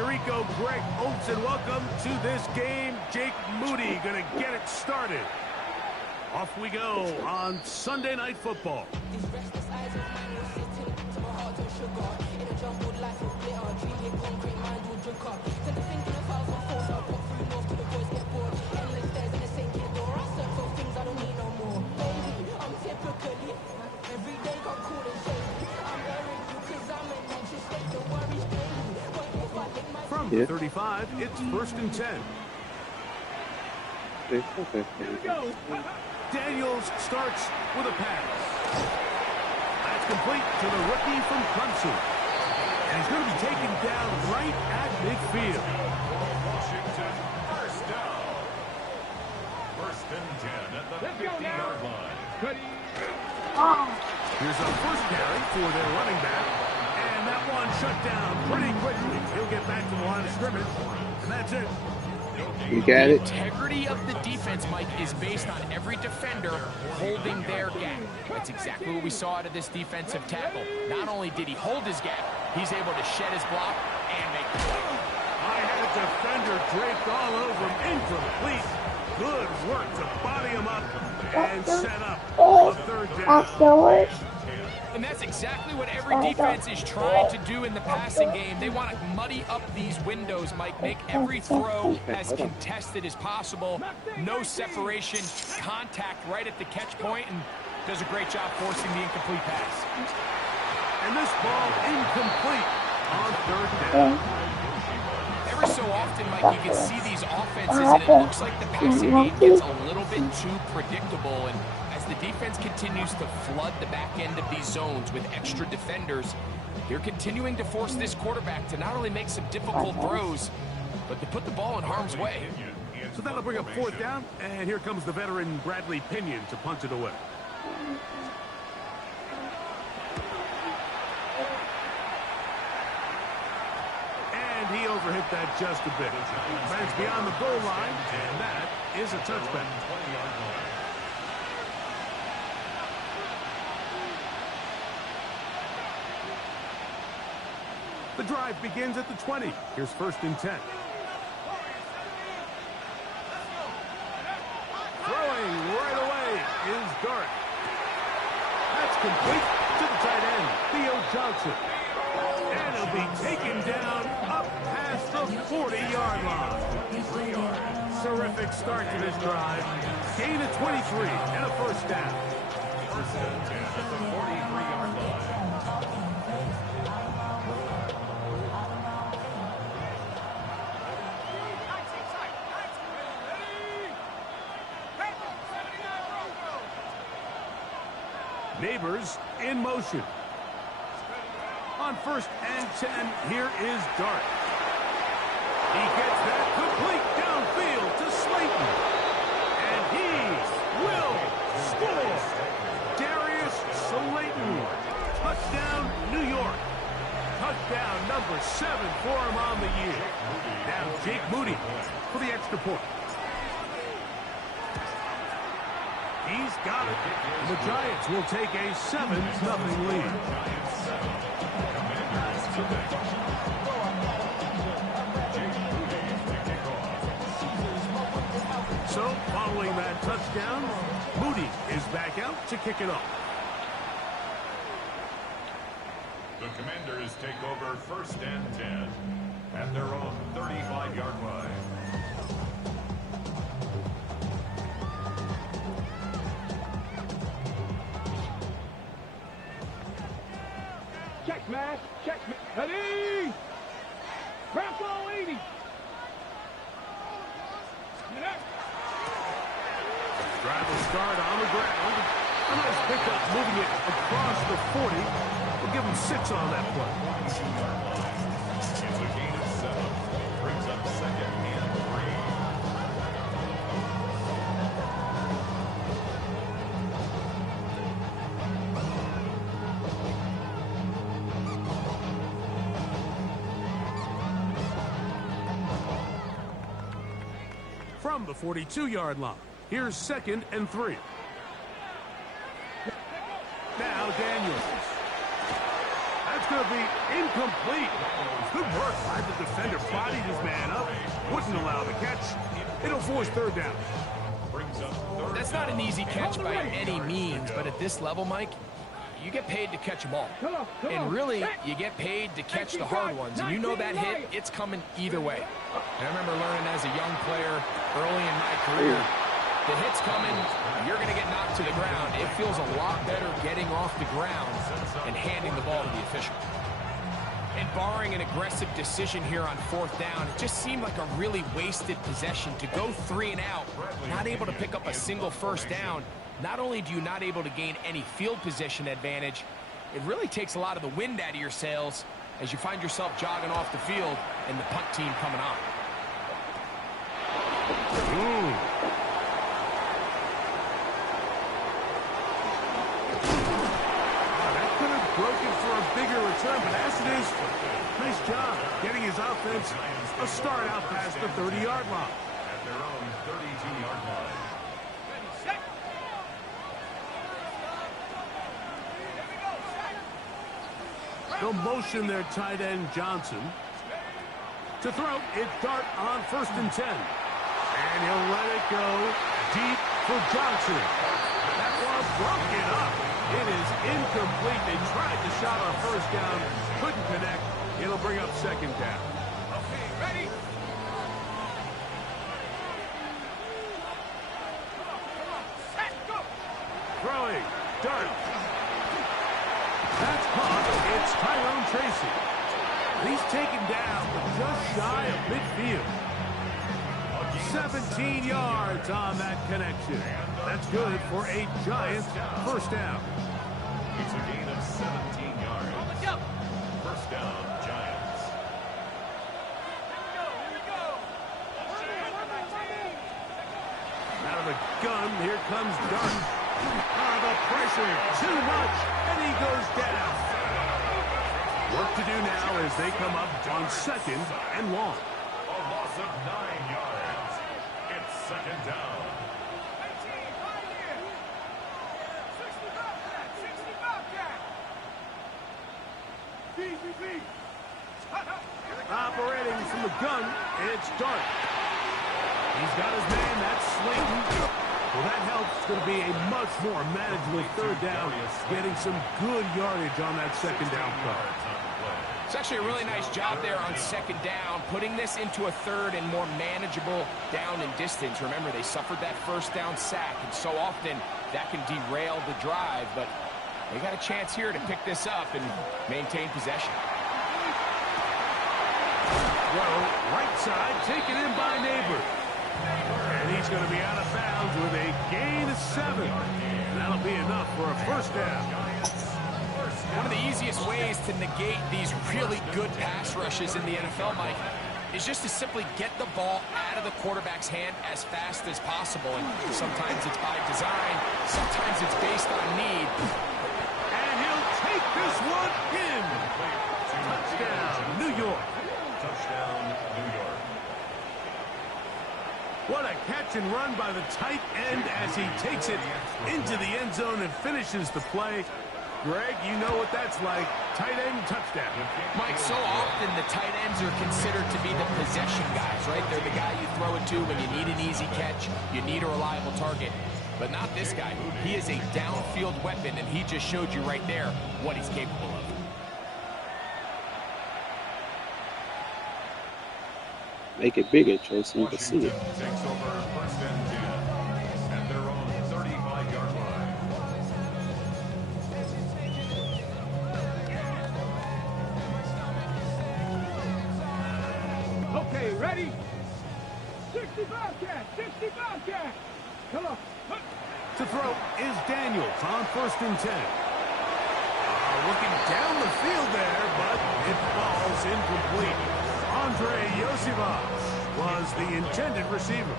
Puerto Rico, Greg Olsen. Welcome to this game. Jake Moody going to get it started. Off we go on Sunday Night Football. From the 35, it's 1st and 10. Here we go. Daniels starts with a pass. That's complete to the rookie from Clemson. And he's going to be taken down right at midfield. Washington, first down. 1st and 10 at the 50-yard line. Here's a first carry for their running back. And that one shut down pretty quickly. He'll get back to the line of scrimmage. And that's it. You got it. The integrity of the defense, Mike, is based on every defender holding their gap. That's exactly what we saw out of this defensive tackle. Not only did he hold his gap, he's able to shed his block and make the play. I had a defender draped all over him. Incomplete. Good work to body him up and set up a 3rd down. And that's exactly what every defense is trying to do in the passing game. They want to muddy up these windows, Mike, make every throw as contested as possible. No separation, contact right at the catch point, and does a great job forcing the incomplete pass. And this ball incomplete on 3rd down. Every so often, Mike, you can see these offenses, and it looks like the passing game gets a little bit too predictable. And as the defense continues to flood the back end of these zones with extra defenders, they're continuing to force this quarterback to not only make some difficult throws, but to put the ball in harm's way. So that'll bring up 4th down, and here comes the veteran Bradley Pinion to punt it away. And he overhit that just a bit. Lands beyond the goal line, and that is a touchback. The drive begins at the 20. Here's 1st and 10. Throwing right away is Dart. That's complete to the tight end, Theo Johnson. And he'll be taken down up past the 40-yard line. Terrific start to this drive. Gain of 23 and a 1st down. 1st and 10 at the 43-yard line. Neighbors in motion. On 1st and 10, here is Dart. He gets that complete downfield to Slayton. And he will score. Darius Slayton. Touchdown, New York. Touchdown number 7 for him on the year. Now Jake Moody for the extra point. He's got it. The Giants will take a 7-0 lead. So, following that touchdown, Moody is back out to kick it off. The Commanders take over 1st and 10 at their own 35-yard line. Check smash, ready! Bronco 80! Drive will start on the ground. A nice pickup moving it across the 40. We'll give him 6 on that play. It's a gain of 7. Brings up 2nd and 3. From the 42-yard line, here's 2nd and 3. Now Daniels. That's going to be incomplete. Good work by the defender. Bodied his man up. Wouldn't allow the catch. It'll force third down. That's not an easy catch by any means, but at this level, Mike, you get paid to catch them all. And really, you get paid to catch the hard ones. And you know that hit, it's coming either way. And I remember learning as a young player early in my career, the hit's coming, you're going to get knocked to the ground. It feels a lot better getting off the ground and handing the ball to the official. And barring an aggressive decision here on fourth down, it just seemed like a really wasted possession to go 3 and out, not able to pick up a single first down. Not only do you not able to gain any field position advantage, it really takes a lot of the wind out of your sails as you find yourself jogging off the field and the punt team coming on. That could have broken for a bigger return, but as it is, nice job getting his offense a start out past the 30-yard line. At their own 32-yard line. They'll motion their tight end, Johnson. To throw, it's Dart on 1st and 10. And he'll let it go deep for Johnson. That ball broken up. It is incomplete. They tried to shot on first down. Couldn't connect. It'll bring up 2nd down. Okay, ready? Set, go! Throwing, Dart. That's caught. It's Tyrone Tracy. He's taken down, but just shy of midfield. 17 yards on that connection. That's good for a Giants first down. It's a gain of 17 yards. First down, Giants. Out of the gun, here comes Dart. The pressure, too much, and he goes down. Work to do now as they come up on 2nd and long. A loss of 9 yards. It's 2nd down. Operating from the gun, it's Dart. He's got his man, that's Slayton. Well, that helps. It's going to be a much more manageable third down, getting some good yardage on that 2nd down cut. It's actually a really nice job there on 2nd down, putting this into a 3rd and more manageable down and distance. Remember, they suffered that first down sack, and so often that can derail the drive, but they got a chance here to pick this up and maintain possession. Throw, right side, taken in by Neighbors. And he's going to be out of bounds with a gain of 7. That'll be enough for a first down. One of the easiest ways to negate these really good pass rushes in the NFL, Mike, is just to simply get the ball out of the quarterback's hand as fast as possible. And sometimes it's by design, sometimes it's based on need. And he'll take this one in. Touchdown, New York. Touchdown, New York. What a catch and run by the tight end as he takes it into the end zone and finishes the play. Greg, you know what that's like. Tight end touchdown. Mike, so often the tight ends are considered to be the possession guys, right? They're the guy you throw it to when you need an easy catch, you need a reliable target. But not this guy. He is a downfield weapon, and he just showed you right there what he's capable of. Make it bigger, Tracy. You can see it. Washington takes over 1st and 10 at their own 35-yard line. Okay, ready? 65 cat, 65 cat. Come on. To throw is Daniels on 1st and 10. Looking down the field there, but it falls incomplete. Andre Yosivas was the intended receiver.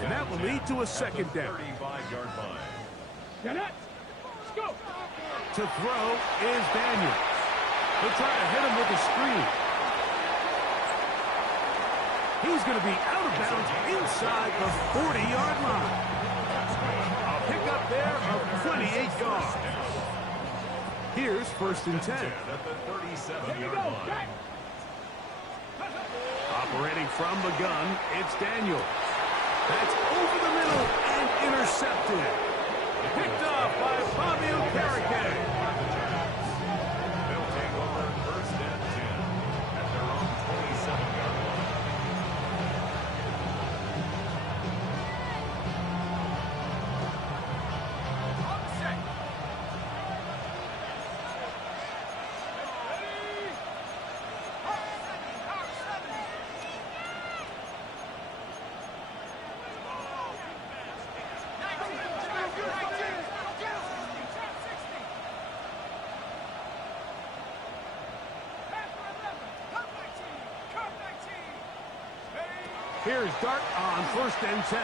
And that will lead to a 2nd down. 35-yard line. Get it. Let's go. To throw is Daniels. They'll try to hit him with a screen. He's going to be out of bounds inside the 40-yard line. A pickup there of 28 yards. Here's 1st and 10. At the 37-yard line. Operating from the gun, it's Daniels. That's over the middle and intercepted. Picked off by Fabio Carrique. They'll take over 1st and 10 at their own 27-yard line. Here's Dart on 1st and 10.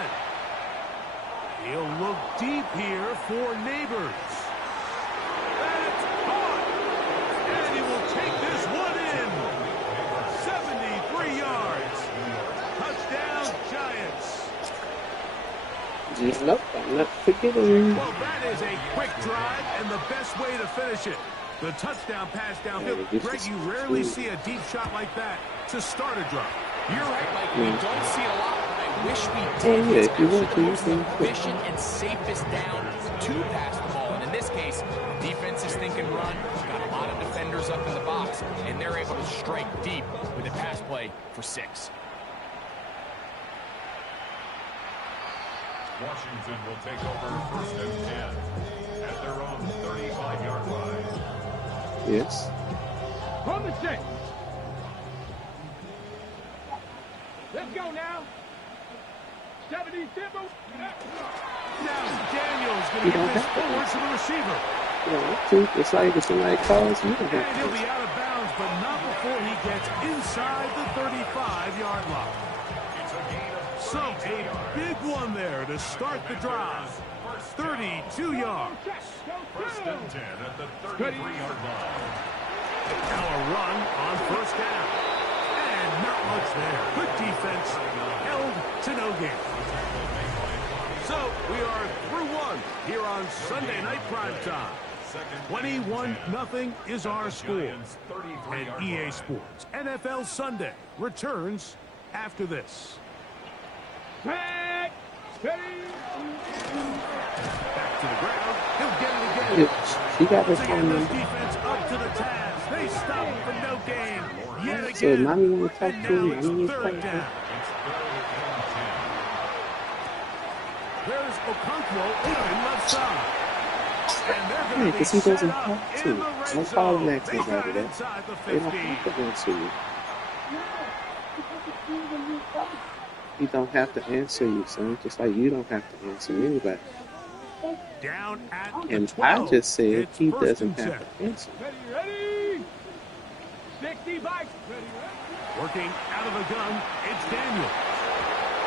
He'll look deep here for Neighbors. That's caught! And he will take this one in. 73 yards. Touchdown, Giants. Nope, I'm not forgetting. Well, that is a quick drive and the best way to finish it. The touchdown pass downfield. Greg, you rarely see a deep shot like that to start a drive. You're right, Mike. We don't see a lot, but I wish we did. Oh, yeah, It's if you want actually to, the most you can. efficient and safest down to pass the ball. And in this case, defense is thinking run. Got a lot of defenders up in the box, and they're able to strike deep with a pass play for 6. Washington will take over 1st and 10 at their own 35-yard line. Yes. From the 6. Let's go now. 70 Timber. Now Daniels going to give this forward to the receiver. You don't have to. It's like if somebody calls, you don't And he'll have be to. out of bounds, but not before he gets inside the 35-yard line. It's a gain of So a big one there to start the drive. 32 yards. 1st and 10 at the 33-yard line. Now a run on 1st down. And not much there. Good defense. Held to no gain. So we are through one here on Sunday Night Primetime. 21-0 is our score. And EA Sports NFL Sunday returns after this. Back. Steady. Back to the ground. He'll get it again. She got this Once again, this one. defense up to the task. They stop for no gain. Yet again. So now you want to talk And to him? now it's Now you 3rd talk to down. him? There's Okonkwo open left side. And they're Yeah, going to be because he set doesn't up have in to. the red No problem zone. next They to got it that. inside the They don't 15. have to answer you. He don't have to answer you, son. Just like you don't have to answer anybody. Down at And the 12. I just said It's he 1st doesn't and have 10. to answer. Ready. 60 bikes. Ready. Working out of the gun, it's Daniel.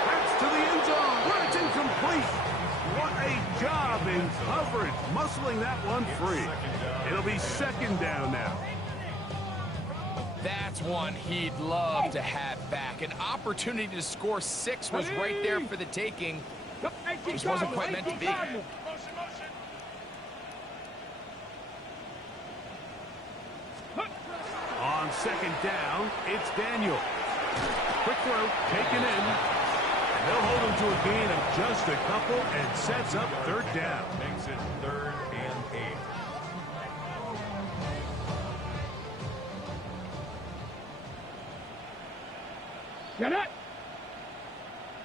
That's to the end zone, where it's incomplete. What a job in coverage, muscling that one free. It'll be 2nd down now. That's one he'd love to have back. An opportunity to score 6 was right there for the taking. Just wasn't quite meant to be. On 2nd down, it's Daniel. Quick throw, taken in. And they'll hold him to a gain of just a couple and sets up 3rd down. Makes it 3rd and 8. Get it.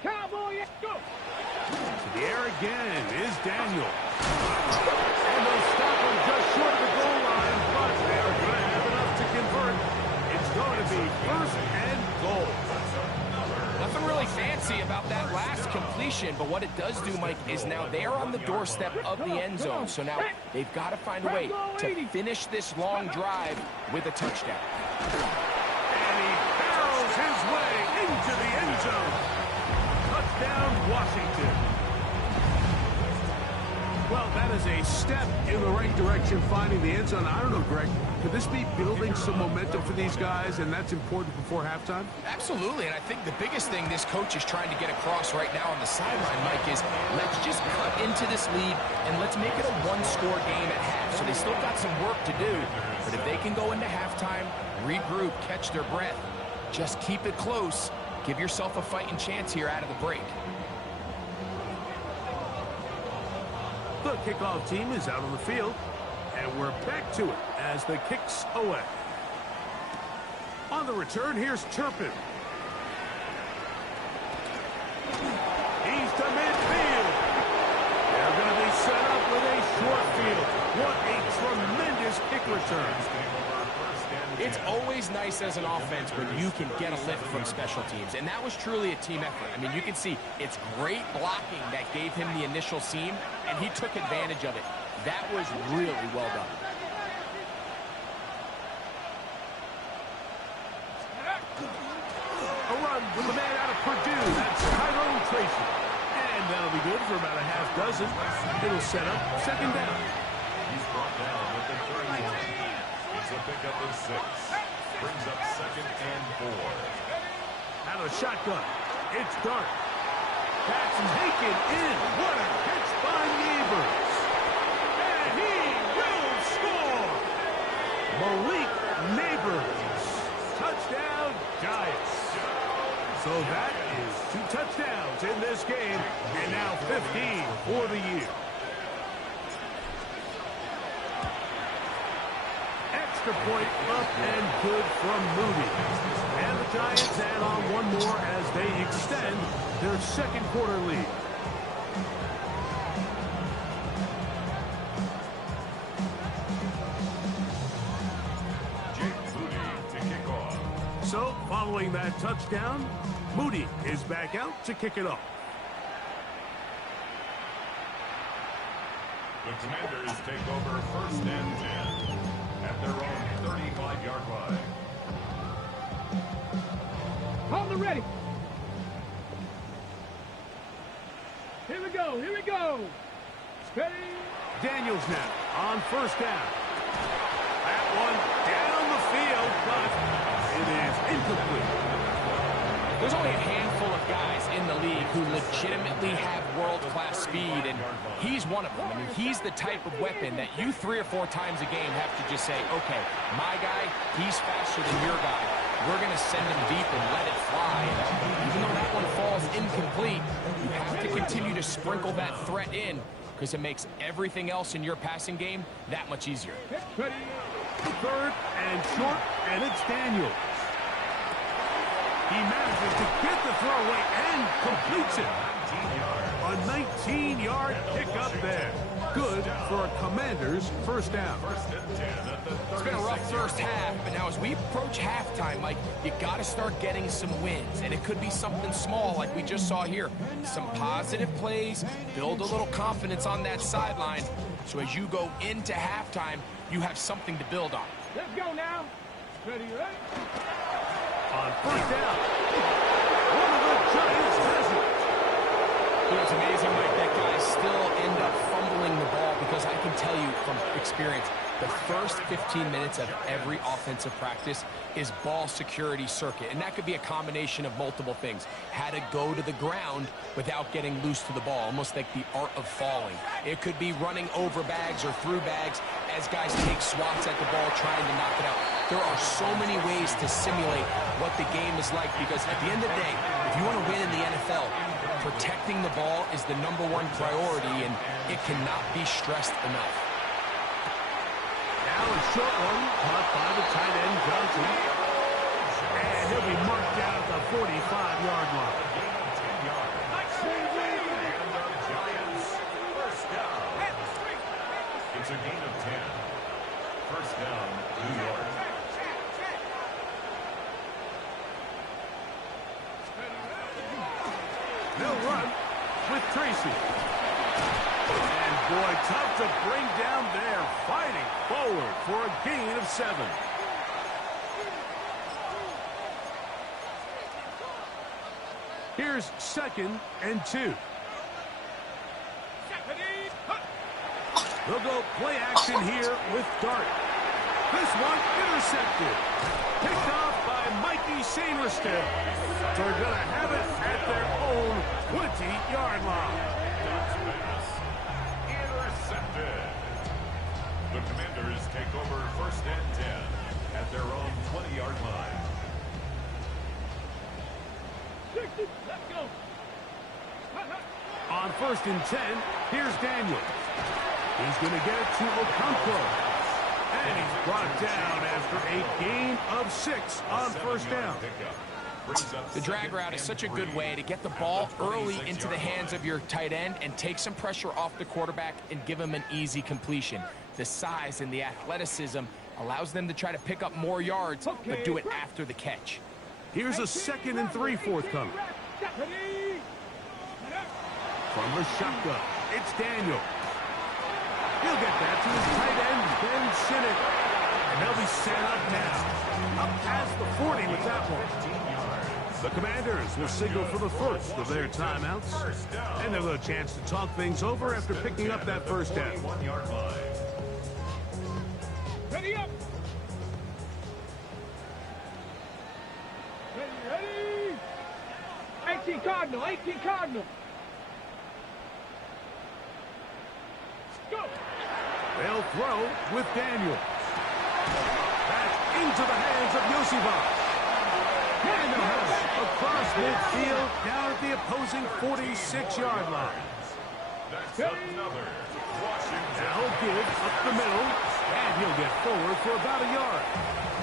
Cowboy, go. To the air again is Daniel. And they'll stop him just short of the goal line, but they are going to have enough to convert. It's going to be 1st and goal. Nothing really fancy about that last completion, but what it does do, Mike, is now they're on the doorstep of the end zone. So now they've got to find a way to finish this long drive with a touchdown. And he barrels his way into the end zone. Touchdown, Washington. Well, that is a step in the right direction, finding the end zone. I don't know, Greg, could this be building some momentum for these guys, and that's important before halftime? Absolutely, and I think the biggest thing this coach is trying to get across right now on the sideline, Mike, is let's just cut into this lead, and let's make it a one-score game at half. So they still got some work to do, but if they can go into halftime, regroup, catch their breath, just keep it close, give yourself a fighting chance here out of the break. The kickoff team is out on the field, and we're back to it as the kicks away. On the return, here's Turpin. He's to midfield. They're going to be set up with a short field. What a tremendous kick return. It's always nice as an offense when you can get a lift from special teams, and that was truly a team effort. I mean, you can see it's great blocking that gave him the initial seam, and he took advantage of it. That was really well done. A run with the man out of Purdue. That's Tyrone Tracy. And that'll be good for about a half dozen. It'll set up second down. He's brought down with the 31. It's a pickup of 6. Brings up 2nd and 4. Out of the shotgun. It's Dart. That's taken in. What a catch by Neighbors. And he will score. Malik Neighbors. Touchdown, Giants. So that is 2 touchdowns in this game, and now 15 for the year. Extra point up and good from Moody. And the Giants add on one more as they extend their second quarter lead. So, following that touchdown, Moody is back out to kick it off. The Commanders take over 1st and 10 at their own 35-yard line. On the ready. Here we go. Here we go. Steady. Daniels now on 1st down. That one down the field, but it is incomplete. There's only a handful of guys in the league who legitimately have world-class speed, and he's one of them. I mean, he's the type of weapon that you 3 or 4 times a game have to just say, okay, my guy, he's faster than your guy. We're going to send him deep and let it fly. And even though that one falls incomplete, you have to continue to sprinkle that threat in because it makes everything else in your passing game that much easier. Ready. 3rd and short, and it's Daniels. He manages to get the throw away and completes it. A 19-yard pickup there. Good for a Commander's 1st down. It's been a rough first half, but now as we approach halftime, Mike, you got to start getting some wins, and it could be something small like we just saw here. Some positive plays, build a little confidence on that sideline, so as you go into halftime, you have something to build on. Let's go now. Ready, right? On 1st down, one of the Giants has it. You know, it's amazing, Mike, that guys still end up fumbling the ball because I can tell you from experience, the first 15 minutes of every offensive practice is ball security circuit, and that could be a combination of multiple things. How to go to the ground without getting loose to the ball, almost like the art of falling. It could be running over bags or through bags as guys take swats at the ball trying to knock it out. There are so many ways to simulate what the game is like because at the end of the day, if you want to win in the NFL, protecting the ball is the #1 priority, and it cannot be stressed enough. Now a short one, caught by the tight end Johnson. And he'll be marked down at the 45-yard line. It's a gain of 10. 1st down, New York. They'll run with Tracy. And boy, tough to bring down there, fighting forward for a gain of 7. Here's 2nd and 2. They'll go play action here with Dart. This one intercepted. Picked off by Mikey Sainristil. They're going to have it at their own 20-yard line. Intercepted. The Commanders take over 1st and 10 at their own 20-yard line. 60, let's go. On 1st and 10, here's Daniel. He's going to get it to Okonkwo. And he's brought down after a gain of 6 on 1st down. The drag route is such a good way to get the ball early into the hands of your tight end and take some pressure off the quarterback and give him an easy completion. The size and the athleticism allows them to try to pick up more yards, but do it after the catch. Here's a 2nd and 3 forthcoming. From the shotgun, it's Daniel. He'll get that to his tight end, Ben Sinnott. And they'll be set up now. Up past the 40 with that one. The Commanders will signal for the first of their timeouts. And they'll have a chance to talk things over after picking up that 1st down. Ready up. Ready. 18 Cardinal, 18 Cardinal. Go. They'll throw with Daniel. Back into the hands of Yosivas. And they'll have it across midfield down at the opposing 46-yard line. That's another. Now give up the middle, and he'll get forward for about a yard.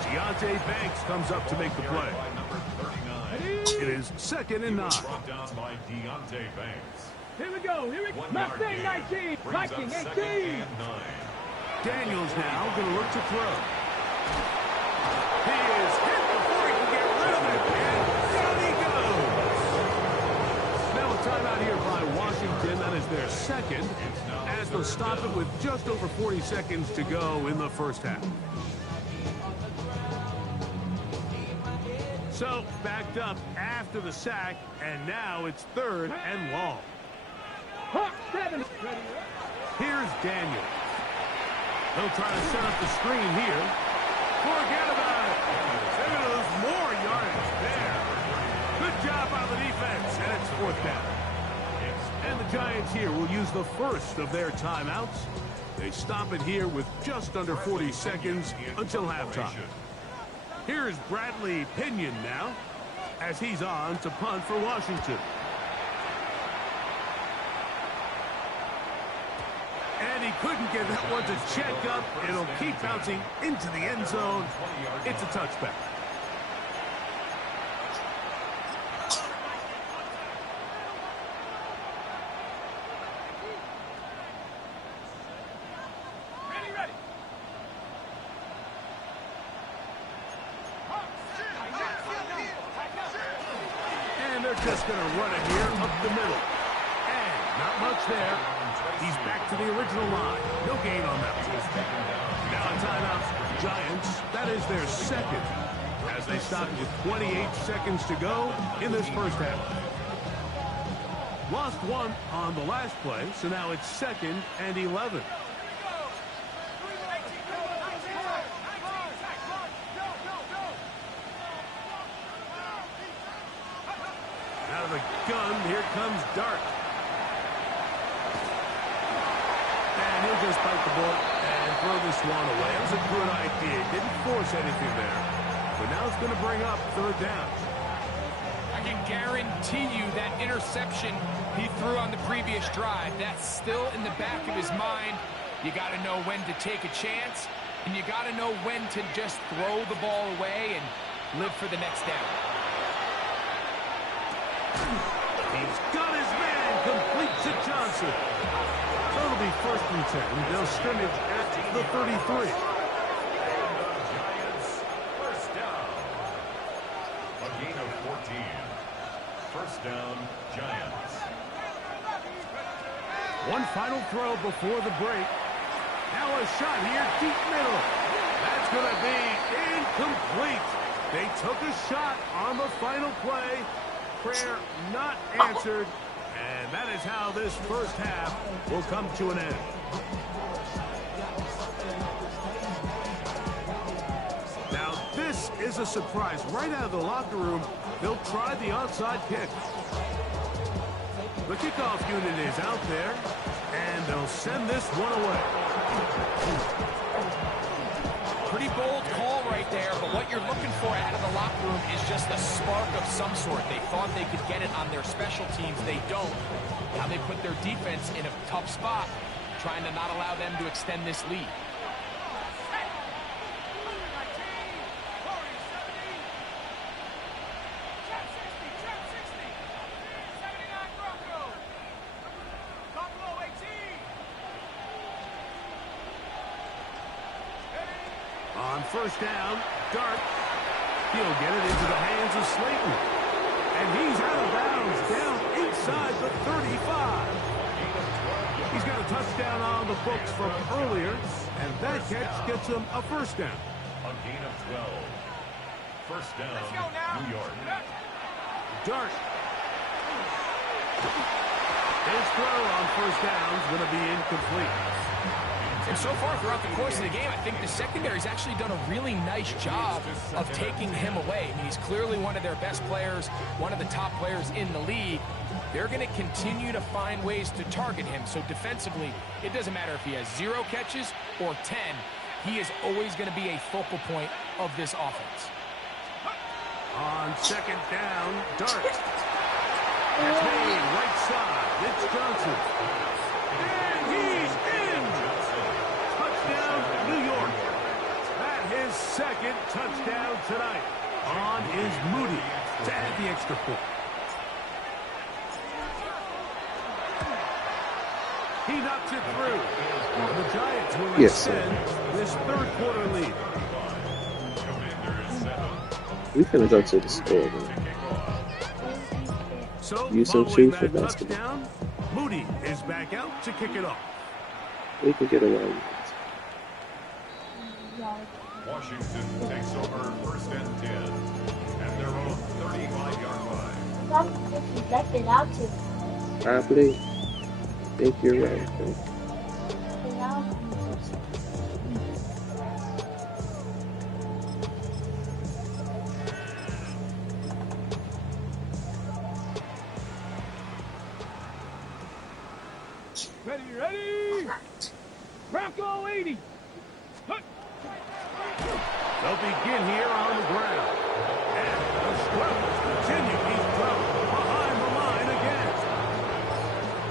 Deonte Banks comes up to make the play. It is 2nd and 9. Brought down by Deonte Banks. Here we go. Here we go. Mustang 19. Viking 18. Daniels now going to look to throw. He is hit before he can get rid of it, and down he goes. Now a timeout here by Washington. That is their 2nd, as they'll stop it with just over 40 seconds to go in the 1st half. So, backed up after the sack, and now it's 3rd and long. Hawk 7. Here's Daniel. They'll try to set up the screen here. Forget about it. They're going to lose more yardage there. Good job by the defense, and it's 4th down. And the Giants here will use the first of their timeouts. They stop it here with just under 40 seconds until halftime. Here's Bradley Pinion now, as he's on to punt for Washington. And he couldn't get that one to check up. It'll keep bouncing into the end zone. It's a touchback. And they're just going to run it here up the middle. And not much there. He's back to the original line. No gain on that one. Now a timeout for the Giants. That is their 2nd, as they stop with 28 seconds to go in this 1st half. Lost 1 on the last play, so now it's 2nd and 11. Out of the gun, here comes Dart. And he'll just bite the bullet and throw this one away. It was a good idea. Didn't force anything there. But now it's going to bring up 3rd down. I can guarantee you that interception he threw on the previous drive, that's still in the back of his mind. You got to know when to take a chance, and you got to know when to just throw the ball away and live for the next down. He's got his man, complete to Johnson. So it'll be 1st and 10. They'll scrimmage at the 33. Giants, 1st down. A gain of 14. 1st down, Giants. One final throw before the break. Now a shot here, deep middle. That's going to be incomplete. They took a shot on the final play. Prayer not answered. And that is how this 1st half will come to an end. as a surprise, right out of the locker room, they'll try the onside kick. The kickoff unit is out there, and they'll send this one away. Pretty bold call right there, but what you're looking for out of the locker room is just a spark of some sort. They thought they could get it on their special teams. They don't. Now they put their defense in a tough spot, trying to not allow them to extend this lead. On first down, Dart. He'll get it into the hands of Slayton. And he's out of bounds, down inside the 35. He's got a touchdown on the books from earlier, and that catch gets him a first down. A gain of 12. First down, New York. Dart. His throw on first down is going to be incomplete. And so far throughout the course of the game, I think the secondary's actually done a really nice job of taking him away. I mean, he's clearly one of their best players, one of the top players in the league. They're going to continue to find ways to target him. So defensively, it doesn't matter if he has 0 catches or 10. He is always going to be a focal point of this offense. On second down, Dart. It's made right side. Mitch Johnson. And he's in. Touchdown, New York. That his second touchdown tonight. On is Moody to add the extra point. He knocks it through. The Giants will extend this third quarter lead. We finna go to the store, man. So, Use some following shoes for that basketball. touchdown, Moody is back out to kick it off. We can get away with it. Washington takes over first and 10 at their own 35-yard line. Probably. I think you're right. Man. Ready? Bronco 80. They'll begin here on the ground. And the struggles continue. He's dropped behind the line again.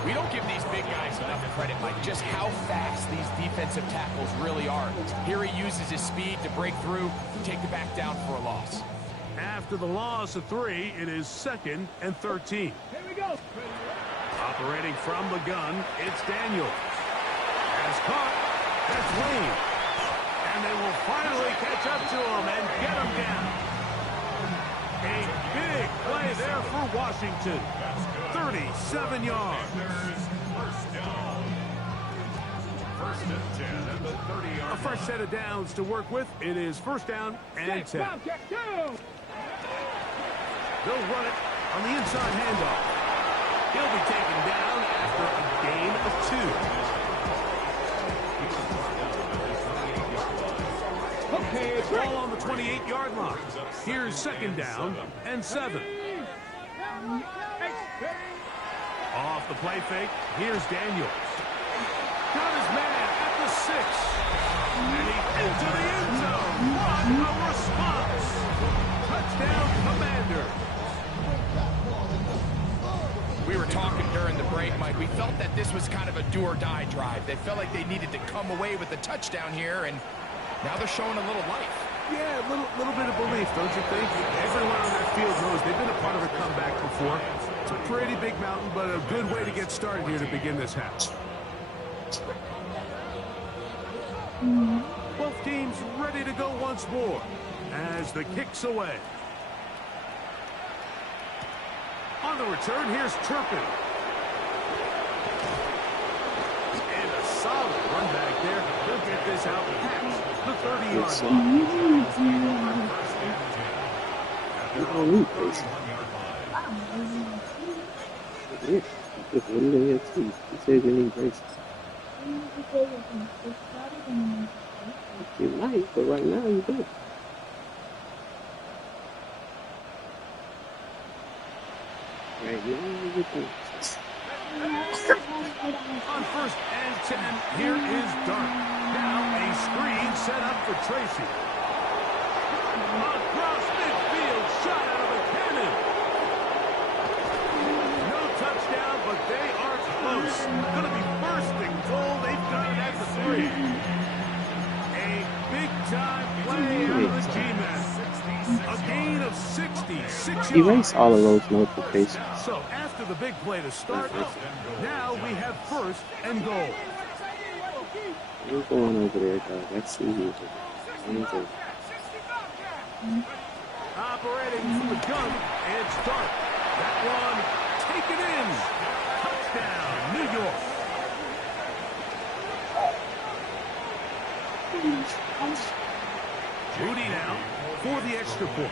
We don't give these big guys enough credit, Mike, just how fast these defensive tackles really are. Here he uses his speed to break through, take the back down for a loss. After the loss of 3, it is 2nd and 13. Here we go. Operating from the gun, it's Daniels. Has caught. That's Wayne. And they will finally catch up to him and get him down. A big play there for Washington. 37 yards. First down. First and 10 at the 30-yard A fresh set of downs to work with. It is first down and 10. Wildcat down. They'll run it on the inside handoff. He'll be taken down after a gain of 2. Okay, Ball on the 28-yard line. Here's second down and 7. Off the play fake, here's Daniels. Got his man at the 6. And he's into the end zone. What a response. Touchdown, Commanders. We were talking during the break, Mike. We felt that this was kind of a do-or-die drive. They felt like they needed to come away with a touchdown here, and now they're showing a little life. Yeah, a little bit of belief, don't you think? Everyone on that field knows they've been a part of a comeback before. It's a pretty big mountain, but a good way to get started here to begin this half. Both teams ready to go once more as the kick's away. On the return, here's Turpin. And a solid run back there. He'll get this out past the 30-yard line. You don't need this. Yeah, just put it in your teeth. He says you need braces. You might, but right now you don't. Right, you don't really get that. On first and 10, here is Dart. Now a screen set up for Tracy. Across midfield, shot out of a cannon. No touchdown, but they are close. Going to be first and goal. They've got it at the 3. A big-time play out of the G-Men. A gain of 66 yards. Erase all of those notifications. So after the big play to start, now we have first and goal. We're going over there, dog. Let's see who's Operating from the gun, it's Dart. That one, taken in. Touchdown, New York. Moody now for the extra point.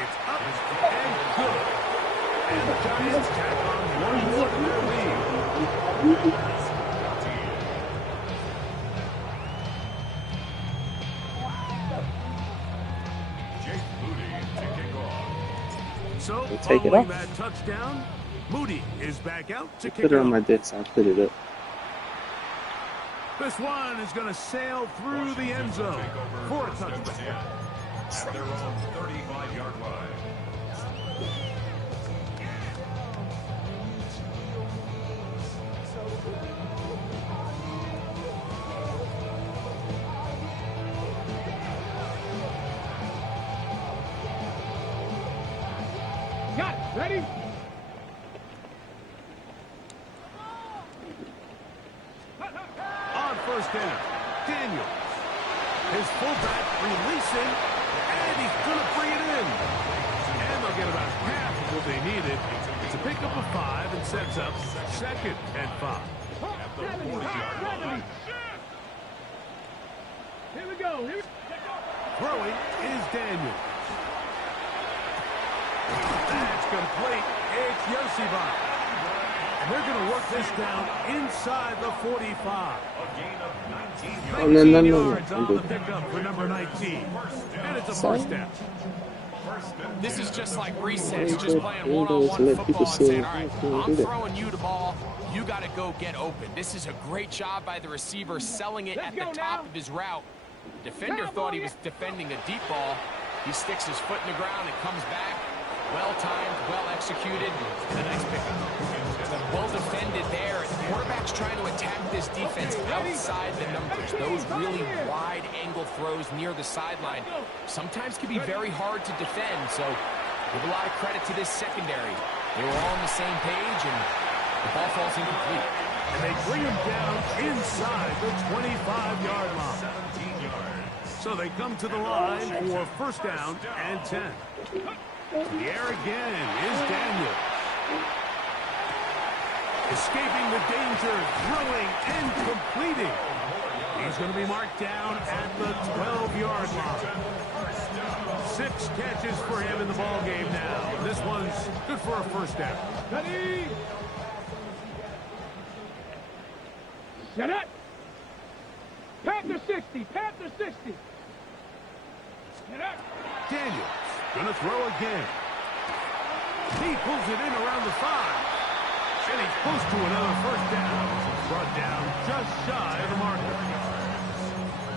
It's up and good. And the Giants tack on one more to their lead. Jake Moody to kick off. So, take it following off. that touchdown, Moody is back out to kick Put it on off. my desk. I'll put it up. This one is going to sail through the end zone for a touchdown. At their own 35-yard line. Got it. Ready? On first down, Daniels. His fullback releasing, and he's going to bring it in. And they'll get about half of what they needed. It's a pickup of 5 and sets up second and 5. At the 40-yard line. Here we go. Here we go. Throwing is Daniels. That's complete. It's Yosibot. And they're going to work this down inside the 45. A gain of 19 yards. Oh, no, no, 19 no, no. yards I'm on the good. pickup for number 19. And it's a Sorry? first down. This is just like Hey, resets, just good. playing Hey, one-on-one let people football and see saying, it. all right, Don't do I'm that. throwing you the ball. You got to go get open. This is a great job by the receiver selling it at the top of his route. Defender thought he was defending a deep ball. He sticks his foot in the ground and comes back. Well-timed, well-executed. A nice pickup. Well defended there. The quarterback's trying to attack this defense outside the numbers. Those really wide angle throws near the sideline sometimes can be very hard to defend. So give a lot of credit to this secondary. They were all on the same page, and the ball falls incomplete. And they bring him down inside the 25-yard line. 17 yards. So they come to the line for first down and 10. The air again is Daniel. Escaping the danger, throwing and completing. He's going to be marked down at the 12-yard line. 6 catches for him in the ball game now. This one's good for a first down. Ready? Set it. Panther 60. Panther 60. Set it. Daniels going to throw again. He pulls it in around the 5. And he's close to another first down. Brought down just shy of the marker.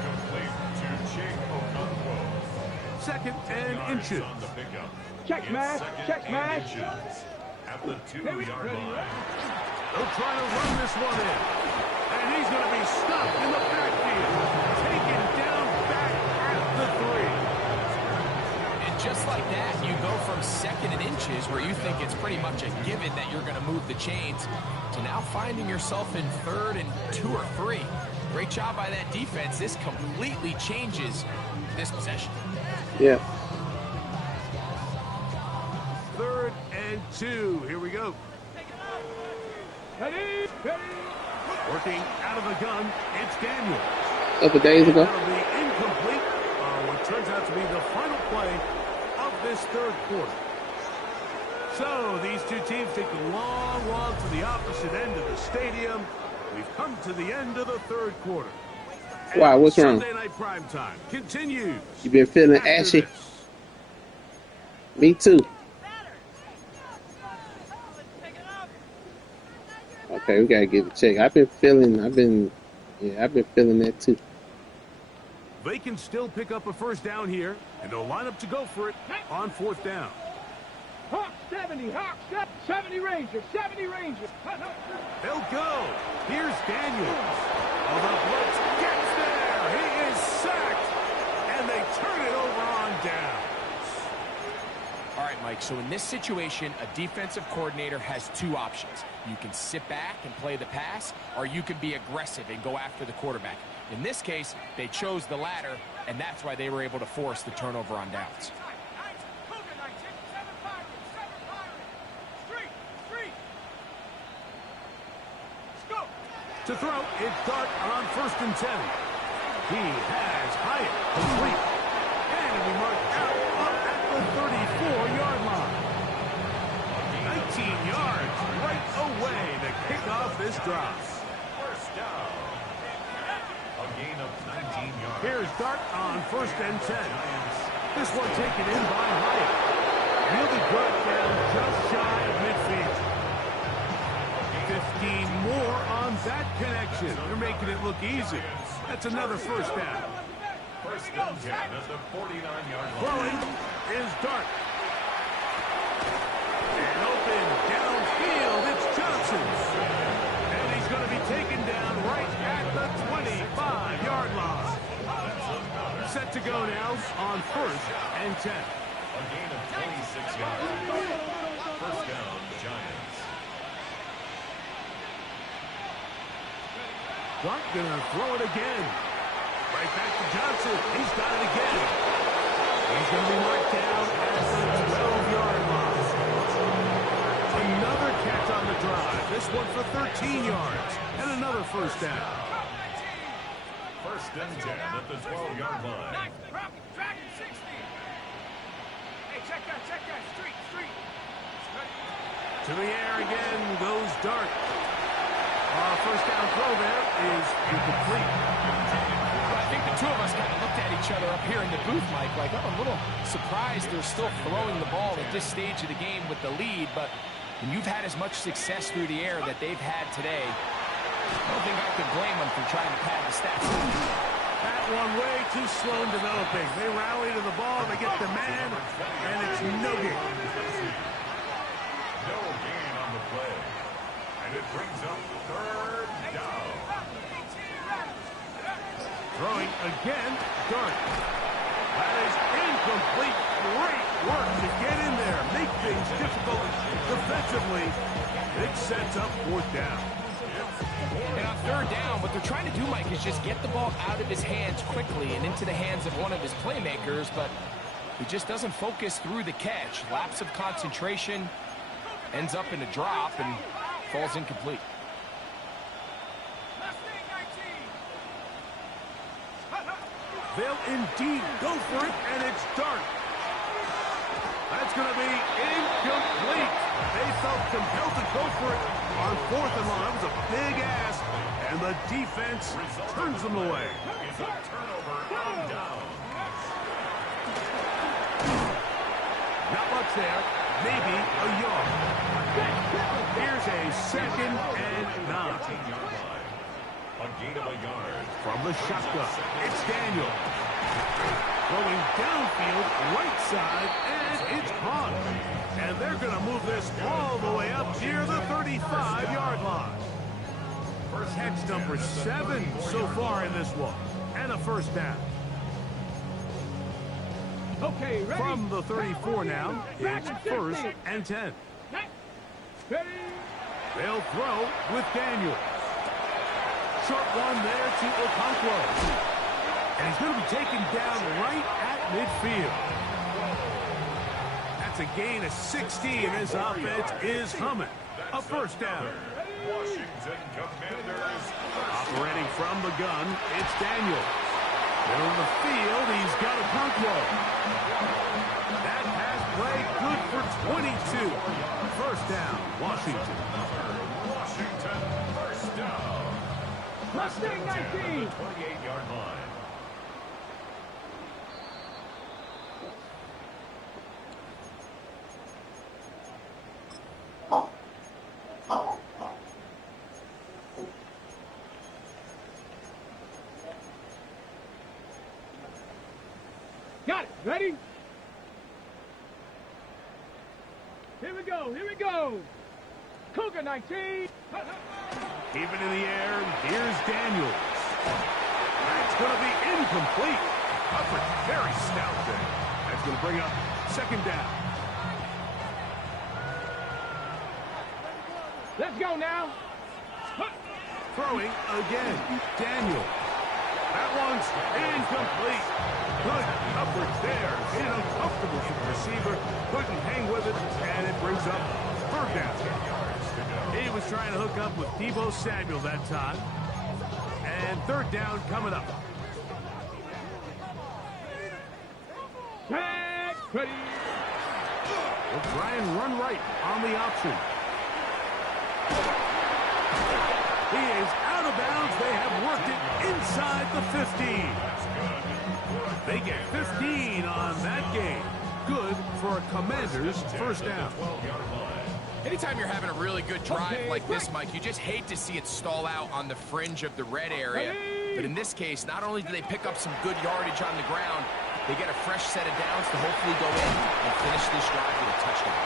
Complete to Jake Okonkwo. Second and inches. On the pickup. Check It's match. second Check and match. inches. At the 2-yard line. They'll try to run this one in. And he's going to be stopped in the backfield. Taken down back at the 3. And just like that, you go from second and inches, where you think it's pretty much a given that you're going to move the chains, to now finding yourself in third and 2 or 3. Great job by that defense. This completely changes this possession. Yeah. Third and 2. Here we go. Ready? Ready? Working out of the gun, it's Daniel. A couple days ago. That'll be incomplete on what turns out to be the final play of this third quarter. So these two teams take the long walk to the opposite end of the stadium. We've come to the end of the third quarter. Why? What's wrong? Sunday Night Primetime continues. You been feeling after ashy? this. Me too. Okay, we gotta get it checked. I've been feeling that too. They can still pick up a first down here, and they'll line up to go for it on 4th down. Hawk 70, Hawk 70 Rangers, 70 Rangers. They'll go. Here's Daniels. Oh, the blitz gets there. He is sacked, and they turn it over on downs. All right, Mike, so in this situation, a defensive coordinator has two options. You can sit back and play the pass, or you can be aggressive and go after the quarterback. In this case, they chose the latter, and that's why they were able to force the turnover on downs. To throw, it's Dart on 1st and 10. He has Hyatt complete. And we mark out up at the 34-yard line. 19 yards right away to kick off this drive. First down. A gain of 19 yards. Here's Dart on 1st and 10. This one taken in by Hyatt. He'll be brought down just shy of midfield. 15 more on that connection. They're making it look easy. That's another first down. First and 10 at the 49-yard line. Throwing is Dart. And open downfield, it's Johnson. And he's going to be taken down right at the 25-yard line. Set to go now on 1st and 10. A gain of 26 yards. First down, Giants. Dart gonna throw it again. Right back to Johnson. He's got it again. He's gonna be marked down at the 12-yard line. Another catch on the drive. This one for 13 yards. And another first down. First and 10 at the 12-yard line. To the air again goes Dart. First down throw there is incomplete. I think the two of us kind of looked at each other up here in the booth, Mike, like I'm a little surprised they're still throwing the ball at this stage of the game with the lead, but when you've had as much success through the air that they've had today, I don't think I could blame them for trying to pad the stats. That one way too slow in developing. They rally to the ball, they get the man, and it's no gain. No gain on the play. And it brings up 3rd down. Throwing again, Dart. That is incomplete. Great work to get in there, make things difficult defensively. Big sets up 4th down. And on 3rd down, what they're trying to do, Mike, is just get the ball out of his hands quickly and into the hands of one of his playmakers, but he just doesn't focus through the catch. Lapse of concentration, ends up in a drop, and falls incomplete. They'll indeed go for it, and it's Dart. That's going to be incomplete. They felt compelled to go for it on 4th and long. That was a big ask, and the defense turns them away. Is a turnover on down. Not much there. Maybe a yard. Here's a 2nd and 9. 13-yard line. A gain of a yard. From the shotgun, it's Daniel. Going downfield, right side, and it's caught. And they're going to move this all the way up near the 35-yard line. Catch number 7 so far in this one. And a first down. Okay, ready? From the 34 now, it's 1st and 10. Ready? They'll throw with Daniel. Short one there to Okonkwo. And he's going to be taken down right at midfield. That's a gain of 60, and his offense is humming. A first down. Washington Commanders. Operating from the gun, it's Daniel. Middle of the field, he's got Okonkwo. That pass play good for 22. First down, Washington. Washington, first down. and 10 at the 28-yard line. Got it. Ready? Here we go. Here we go. Cougar 19. Keep it in the air. Here's Daniels. That's going to be incomplete. Coverage very stout there. That's going to bring up second down. Let's go now. Throwing again. Daniels. That one's incomplete. Good coverage there. In uncomfortable for the receiver. Couldn't hang with it, and it brings up third down. He was trying to hook up with Deebo Samuel that time. And third down coming up. Tag, ready. We'll try and run right on the option. He is out of bounds. They have worked it inside the 15. They get 15 on that game. Good for a Commanders first down. Anytime you're having a really good drive like this, Mike, you just hate to see it stall out on the fringe of the red area. But in this case, not only do they pick up some good yardage on the ground, they get a fresh set of downs to hopefully go in and finish this drive with a touchdown.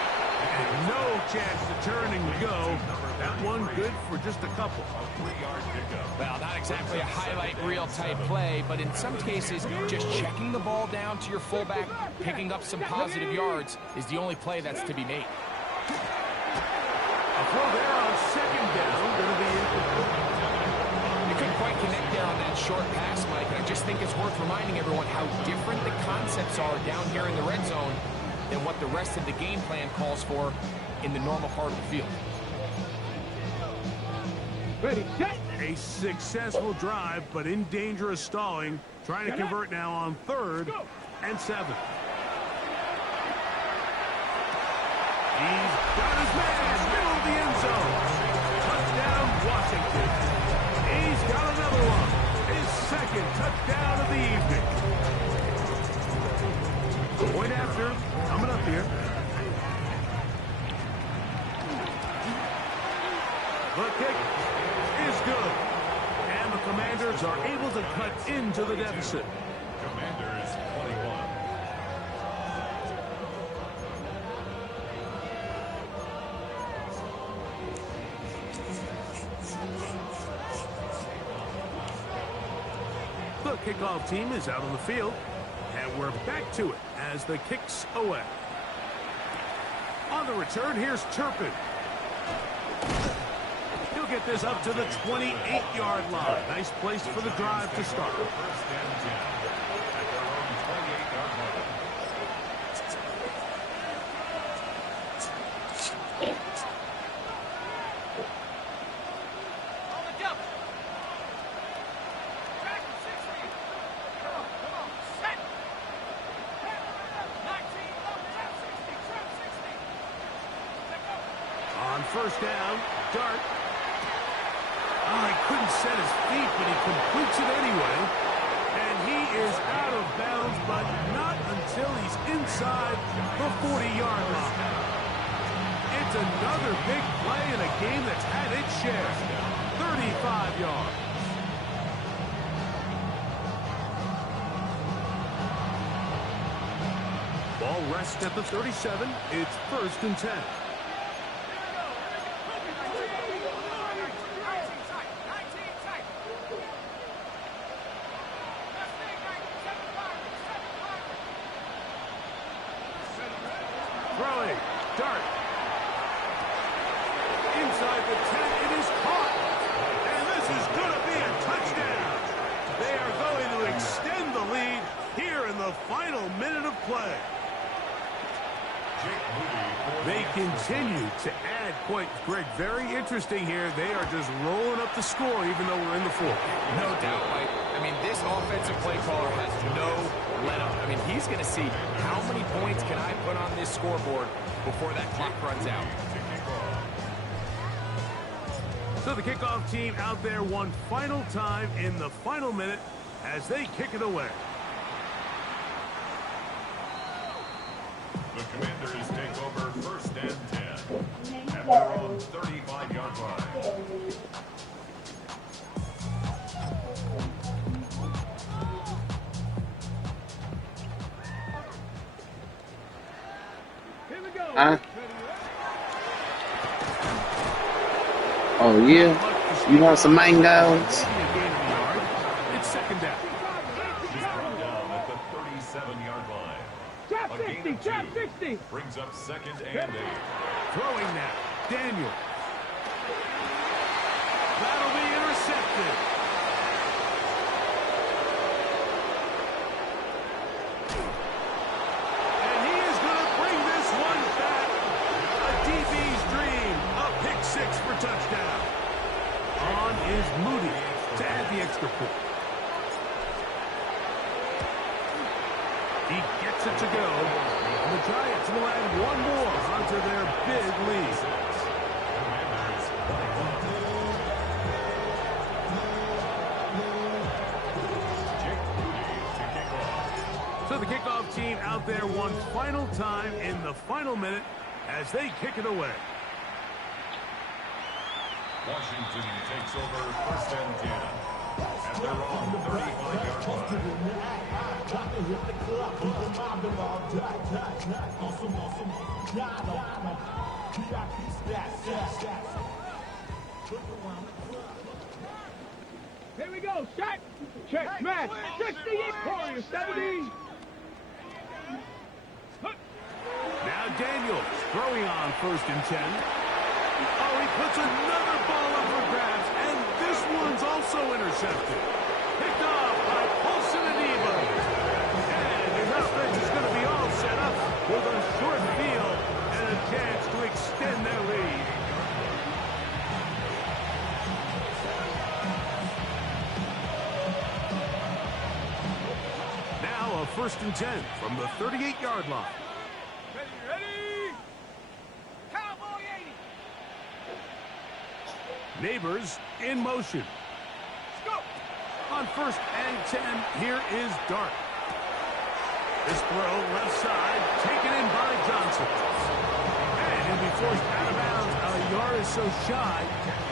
And no chance to turn and go. That one good for just a couple. Well, not exactly a highlight reel type play, but in some cases, just checking the ball down to your fullback, picking up some positive yards is the only play that's to be made. A throw there on second down, going to be incomplete. You couldn't quite connect there on that short pass, Mike, and I just think it's worth reminding everyone how different the concepts are down here in the red zone than what the rest of the game plan calls for in the normal part of the field. Ready, set. A successful drive, but in danger of stalling. Trying to convert now on 3rd and 7. He's got his man, middle of the end zone. Touchdown, Washington. He's got another one. His second touchdown of the evening. Point after, coming up here. The kick is good. And the Commanders are able to cut into the deficit. Commanders 21. The kickoff team is out on the field, and we're back to it as the kick's away. On the return, here's Turpin. He'll get this up to the 28-yard line. Nice place for the drive to start. First and 10 at their own 28-yard line. On first down, Dart. Oh, he couldn't set his feet, but he completes it anyway. And he is out of bounds, but not until he's inside the 40-yard line. It's another big play in a game that's had its share. 35 yards. Ball rests at the 37. It's 1st and 10. Throwing, Dart. Inside the 10, it is caught. And this is going to be a touchdown. They are going to extend the lead here in the final minute of play. They continue to add points. Greg, very interesting here. They are just rolling up the score even though we're in the 4th. No doubt, Mike. I mean, this offensive play caller has no let up. I mean, he's going to see how many points can I put on this scoreboard before that clock runs out. So the kickoff team out there one final time in the final minute as they kick it away. The Commanders take over 1st and 10 at their own 35-yard line. Here we go. Oh, yeah? You want some mangoes? It's 2nd down. He's brought down at the 37-yard line. Trap A gain 60, of trap 2 60. brings up 2nd and 8. Throwing now. Daniel. That'll be intercepted. And he is going to bring this one back. A DB's dream. A pick 6 for touchdown. On is Moody to add the extra point. He gets it to go. And the Giants will add one more onto their big lead. Commanders play clock. Jake Moody to kick off. So the kickoff team out there one final time in the final minute as they kick it away. Washington takes over 1st and 10 at their own 35-yard line. Here we go. Shot. Check. Smash. 68 corner. 70. Now Daniels throwing on 1st and 10. Oh, he puts another ball up for grabs, and this one's also intercepted. Picked off by Paulson Adebo. And his offense is going to be all set up with a short field and a chance to extend their lead. Now a 1st and 10 from the 38-yard line. Ready. Cowboy 80. Neighbors in motion. On 1st and 10, here is Dart. This throw left side, taken in by Johnson. And he'll be forced out of bounds. A yard is so shy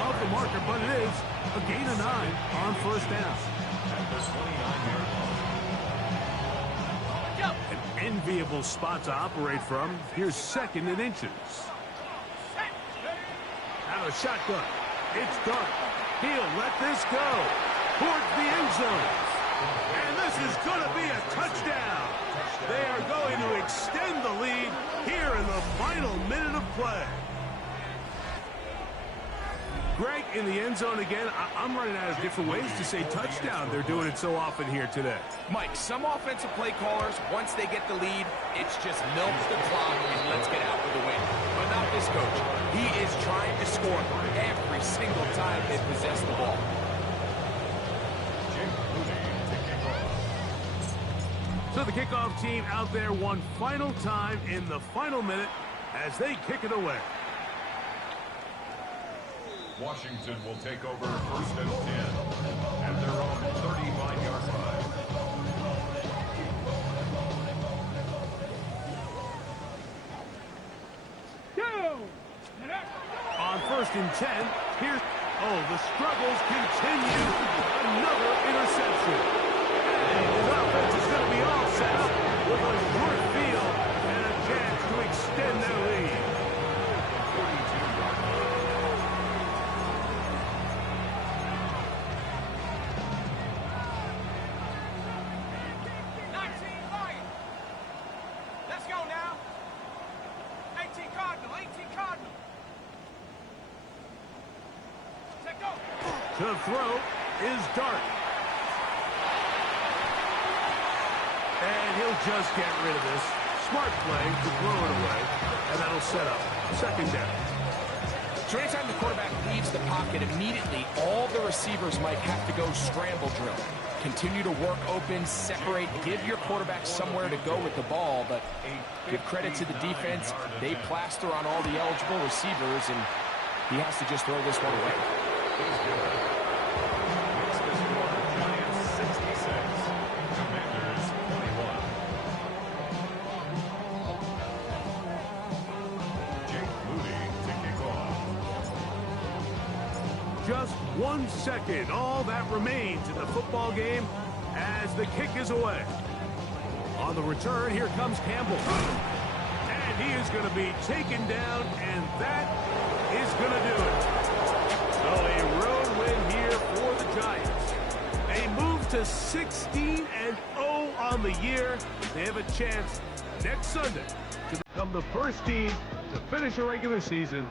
of the marker, but it is a gain of 9 on 1st down. At the 29-yard line. An enviable spot to operate from. Here's 2nd and inches. Out of shotgun. It's Dart. He'll let this go towards the end zone. And this is going to be a touchdown. They are going to extend the lead here in the final minute of play. Greg, in the end zone again, I'm running out of different ways to say touchdown. They're doing it so often here today. Mike, some offensive play callers, once they get the lead, it's just milk the clock and let's get out with the win. But not this coach. He is trying to score every single time they possess the ball. Jake Moody to kick off. So the kickoff team out there one final time in the final minute as they kick it away. Washington will take over 1st and 10 at their own 35-yard line. On 1st and 10, here's... Oh, the struggles continue. Another interception. And his offense is going to be all set up with a short field and a chance to extend their lead. 42-yard line. Let's go now. 18 Cardinal, 18 Cardinal. Let go. To throw is Dart. And he'll just get rid of this. Smart play to throw it away. And that'll set up 2nd down. So anytime the quarterback leaves the pocket, immediately all the receivers might have to go scramble drill. Continue to work open, separate, give your quarterback somewhere to go with the ball, but give credit to the defense. They plaster on all the eligible receivers, and he has to just throw this one away. is good. Makes the score Giants 66, Commanders 21. Jake Moody to kick off. Just 1 second, all that remains in the football game as the kick is away. On the return, here comes Campbell. And he is going to be taken down, and that is going to do it. So a road win here for the Giants. They move to 16-0 on the year. They have a chance next Sunday to become the first team to finish a regular season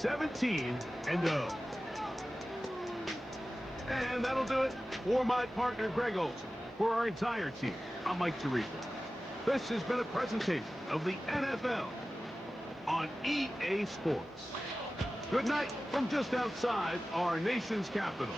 17-0. And that'll do it for my partner, Greg Olson. For our entire team, I'm Mike Tirico. This has been a presentation of the NFL on EA Sports. Good night from just outside our nation's capital.